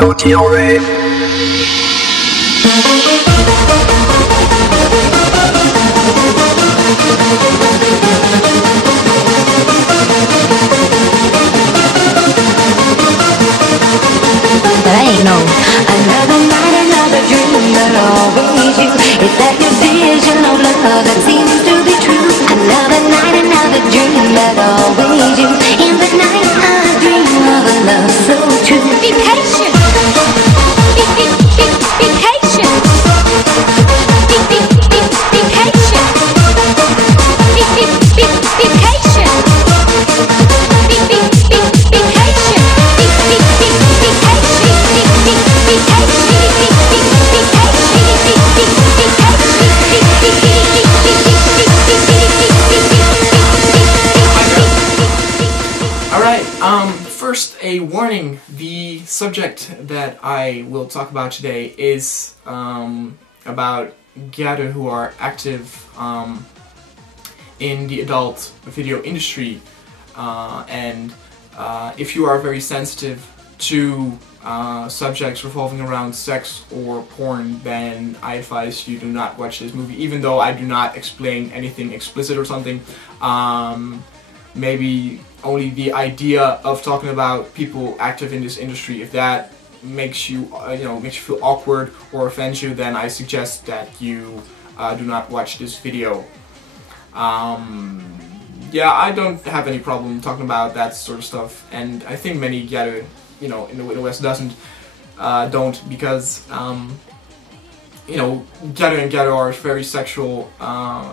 to theory. But ain't no another night, another dream, but always you. Is that your vision of love that seems to be true? Another night, another dream, but always you. In the night I dream of a love so true. Be patient. Be patient. Be patient. Be patient. Be patient. First, a warning. The subject that I will talk about today is about gyaru who are active in the adult video industry, and if you are very sensitive to subjects revolving around sex or porn, then I advise you do not watch this movie, even though I do not explain anything explicit or something. Maybe only the idea of talking about people active in this industry, if that makes you, makes you feel awkward or offends you, then I suggest that you do not watch this video. Yeah, I don't have any problem talking about that sort of stuff, and I think many gyaru, in the West don't, because gyaru and gyaru are a very sexual,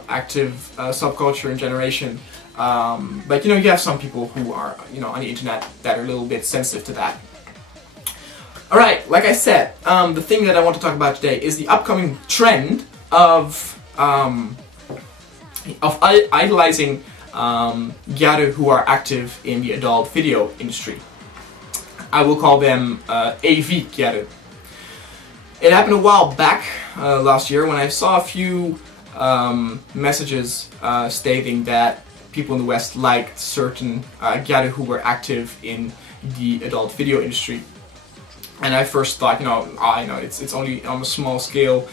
active subculture and generation. But you have some people who are on the internet that are a little bit sensitive to that. Alright, like I said, the thing that I want to talk about today is the upcoming trend of idolizing gyaru who are active in the adult video industry. I will call them AV gyaru. It happened a while back, last year, when I saw a few messages stating that people in the West liked certain gyaru who were active in the adult video industry. And I first thought, it's only on a small scale,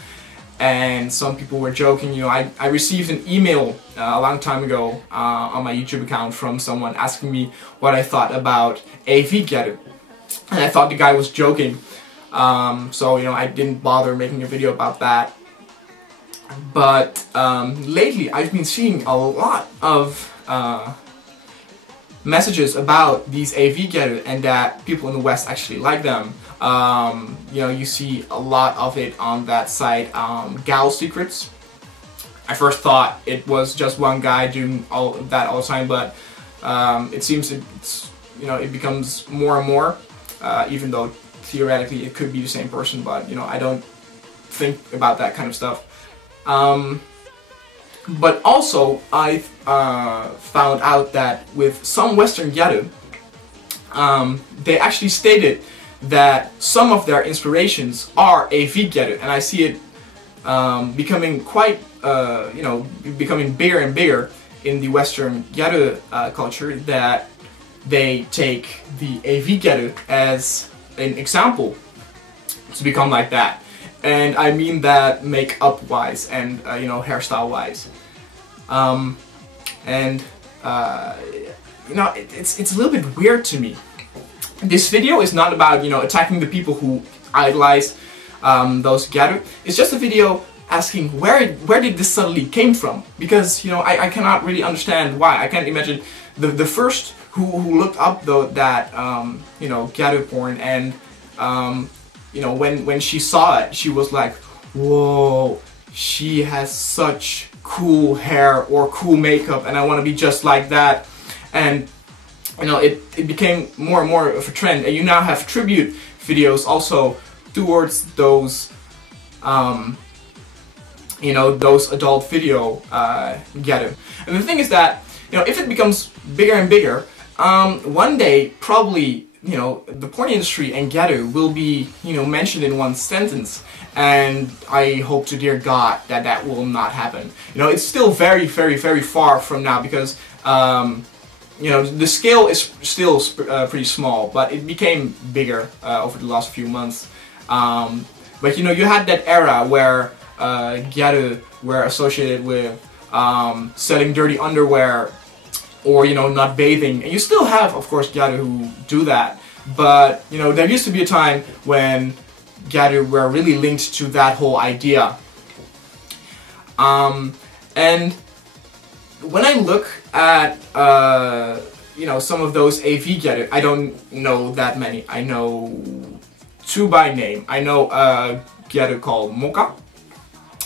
and some people were joking. I received an email a long time ago on my YouTube account from someone asking me what I thought about AV gyaru, and I thought the guy was joking. So I didn't bother making a video about that. But lately I've been seeing a lot of messages about these AV gyaru and that people in the West actually like them. You see a lot of it on that site, Gyaru Secrets. I first thought it was just one guy doing all that all the time, but it seems it becomes more and more, even though theoretically it could be the same person, but I don't think about that kind of stuff. But also, I found out that with some Western gyaru, they actually stated that some of their inspirations are AV gyaru, and I see it becoming quite, becoming bigger and bigger in the Western gyaru culture, that they take the AV gyaru as an example to become like that. And I mean that makeup wise and hairstyle wise. It's a little bit weird to me. This video is not about attacking the people who idolize those gyaru. It's just a video asking where did this suddenly came from, because I cannot really understand why. I can't imagine the first who looked up that gyaru porn, and when she saw it, she was like, whoa, she has such cool hair or cool makeup and I want to be just like that. And it became more and more of a trend, and you now have tribute videos also towards those those adult video gyaru. And the thing is that if it becomes bigger and bigger, one day probably the porn industry and gyaru will be, mentioned in one sentence, and I hope to dear God that that will not happen. It's still very, very, very far from now, because you know, the scale is still pretty small, but it became bigger over the last few months. But you know, you had that era where gyaru were associated with selling dirty underwear, or you know, not bathing, and you still have, of course, gyaru who do that. But you know, there used to be a time when gyaru were really linked to that whole idea. And when I look at you know, some of those AV gyaru, I don't know that many. I know two by name. I know a gyaru called Mocha,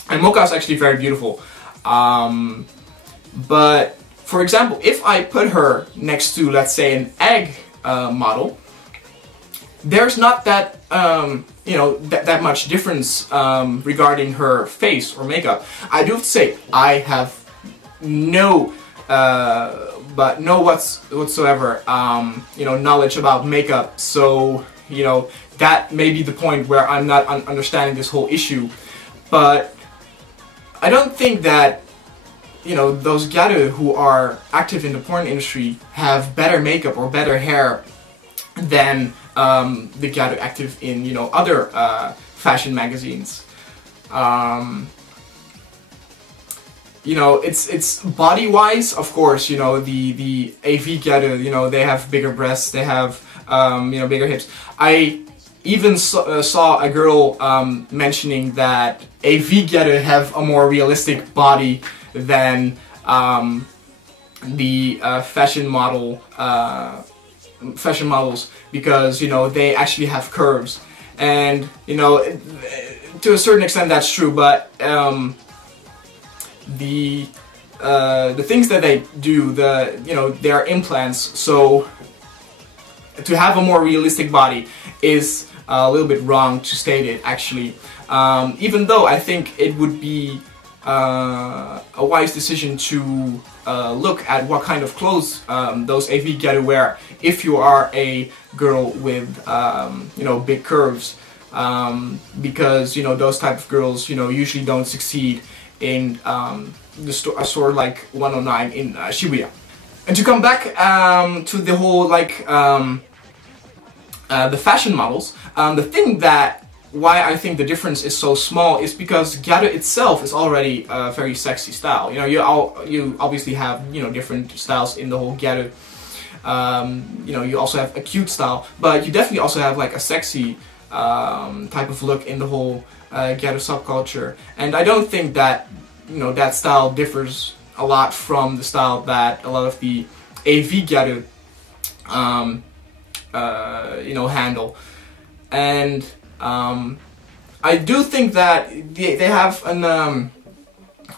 and Mocha is actually very beautiful. But for example, if I put her next to, let's say, an egg model, there's not that you know, that much difference regarding her face or makeup. I do have to say, I have no whatsoever you know, knowledge about makeup, so you know, that may be the point where I'm not understanding this whole issue. But I don't think that, you know, those gyaru who are active in the porn industry have better makeup or better hair than the gyaru active in, you know, other fashion magazines. You know, it's body-wise, of course, you know, the AV gyaru, you know, they have bigger breasts, they have, you know, bigger hips. I even saw a girl mentioning that AV gyaru have a more realistic body than the fashion models, because you know, they actually have curves, and you know, to a certain extent that's true, but the things that they do, you know, they are implants, so to have a more realistic body is a little bit wrong to state it, actually. Even though I think it would be a wise decision to look at what kind of clothes those AV gyaru wear if you are a girl with you know, big curves, because you know, those type of girls, you know, usually don't succeed in a store like 109 in Shibuya. And to come back to the whole, like, the fashion models, the thing that why I think the difference is so small is because gyaru itself is already a very sexy style. You know, you obviously have, you know, different styles in the whole gyaru. You know, you also have a cute style, but you definitely also have like a sexy type of look in the whole gyaru subculture. And I don't think that, you know, that style differs a lot from the style that a lot of the AV gyaru you know, handle. And I do think that they have an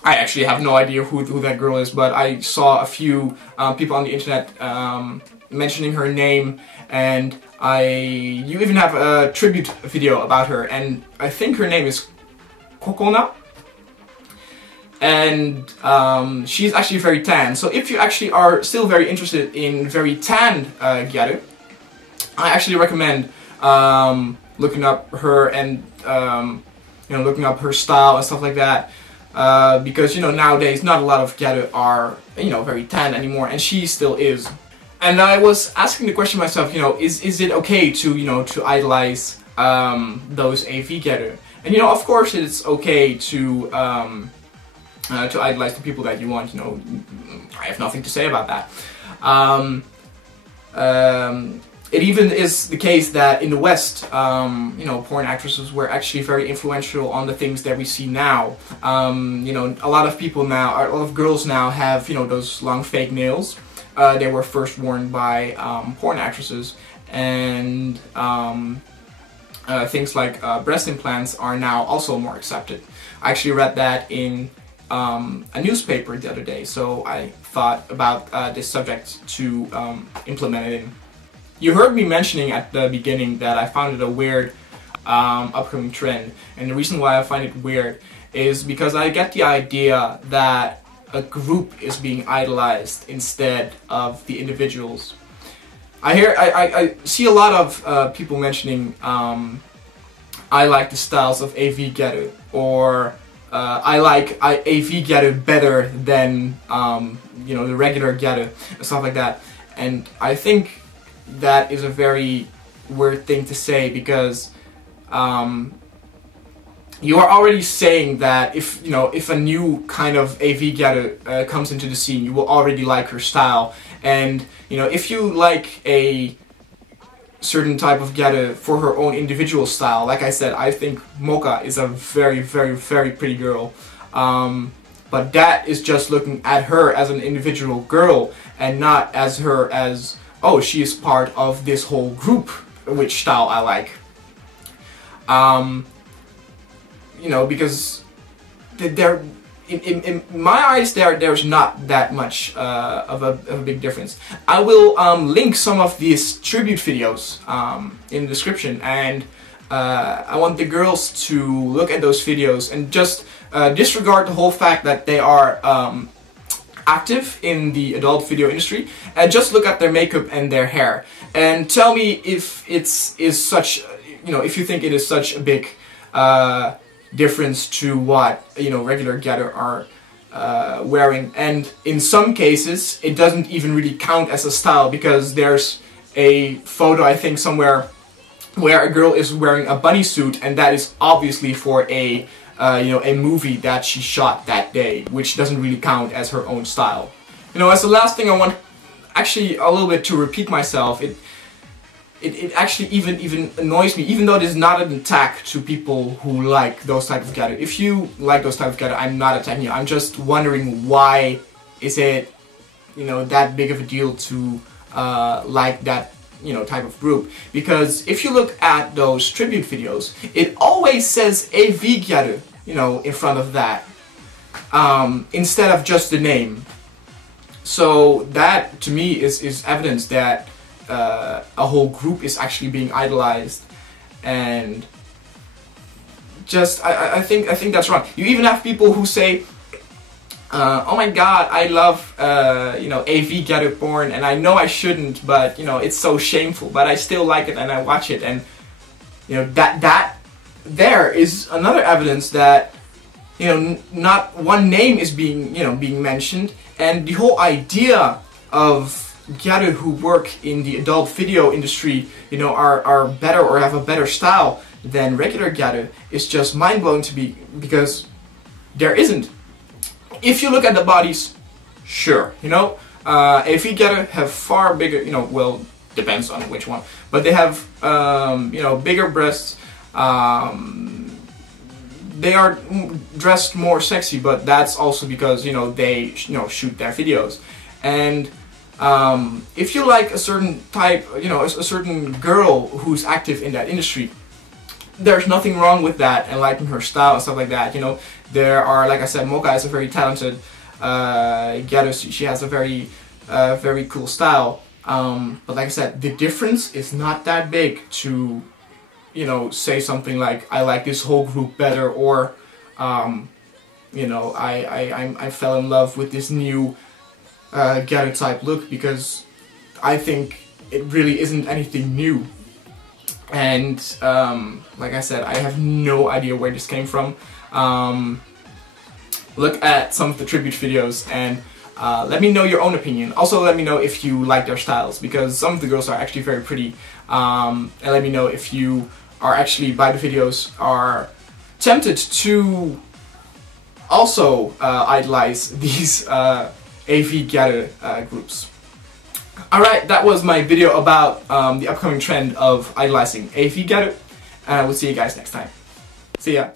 I actually have no idea who that girl is, but I saw a few people on the internet mentioning her name, and you even have a tribute video about her, and I think her name is Kokona. And she's actually very tan, so if you actually are still very interested in very tan gyaru, I actually recommend looking up her and you know, looking up her style and stuff like that, because you know, nowadays not a lot of gyaru are, you know, very tan anymore, and she still is. And I was asking the question myself, you know, is it okay to, you know, to idolize those AV gyaru? And you know, of course it's okay to idolize the people that you want. You know, I have nothing to say about that. It even is the case that in the West, you know, porn actresses were actually very influential on the things that we see now. You know, a lot of people now, a lot of girls now have, you know, those long fake nails. They were first worn by porn actresses, and things like breast implants are now also more accepted. I actually read that in a newspaper the other day, so I thought about this subject to implement it in. You heard me mentioning at the beginning that I found it a weird upcoming trend, and the reason why I find it weird is because I get the idea that a group is being idolized instead of the individuals. I see a lot of people mentioning I like the styles of AV gyaru, or I like AV gyaru better than you know, the regular gyaru and stuff like that. And I think that is a very weird thing to say, because you are already saying that if a new kind of AV gyaru comes into the scene, you will already like her style. And if you like a certain type of gyaru for her own individual style, like I said, I think Mocha is a very, very, very pretty girl. But that is just looking at her as an individual girl, and not as her as, oh, she is part of this whole group, which style I like. Because there, in my eyes, there's not that much of a big difference. I will link some of these tribute videos in the description, and I want the girls to look at those videos and just disregard the whole fact that they are active in the adult video industry, and just look at their makeup and their hair, and tell me if if you think it is such a big difference to what regular gyaru are wearing. And in some cases it doesn't even really count as a style, because there's a photo, I think, somewhere where a girl is wearing a bunny suit, and that is obviously for a movie that she shot that day, which doesn't really count as her own style. As the last thing, I want actually a little bit to repeat myself. It actually even annoys me, even though it is not an attack to people who like those type of gyaru. If you like those type of gyaru, I'm not attacking you. I'm just wondering, why is it that big of a deal to like that type of group? Because if you look at those tribute videos, it always says AV gyaru in front of that, instead of just the name. So that to me is evidence that a whole group is actually being idolized. And just I think that's wrong. You even have people who say, oh my god, I love AV gyaru porn, and I know I shouldn't, but it's so shameful, but I still like it and I watch it. And that there is another evidence that not one name is being being mentioned, and the whole idea of gyaru who work in the adult video industry are better or have a better style than regular gyaru is just mind-blowing to me, because there isn't. If you look at the bodies, sure, AV gyaru have far bigger, well, depends on which one, but they have bigger breasts. They are dressed more sexy, but that's also because they shoot their videos. And if you like a certain type, a certain girl who's active in that industry, there's nothing wrong with that, and liking her style and stuff like that. There are, like I said, Mocha is a very talented gyaru. She has a very very cool style. But like I said, the difference is not that big to say something like, I like this whole group better, or I fell in love with this new gyaru type look, because I think it really isn't anything new. And like I said, I have no idea where this came from. Look at some of the tribute videos and let me know your own opinion. Also let me know if you like their styles, because some of the girls are actually very pretty. And let me know if you are actually, by the videos, are tempted to also idolize these AV gyaru groups. Alright, that was my video about the upcoming trend of idolizing AV gyaru, and I will see you guys next time. See ya!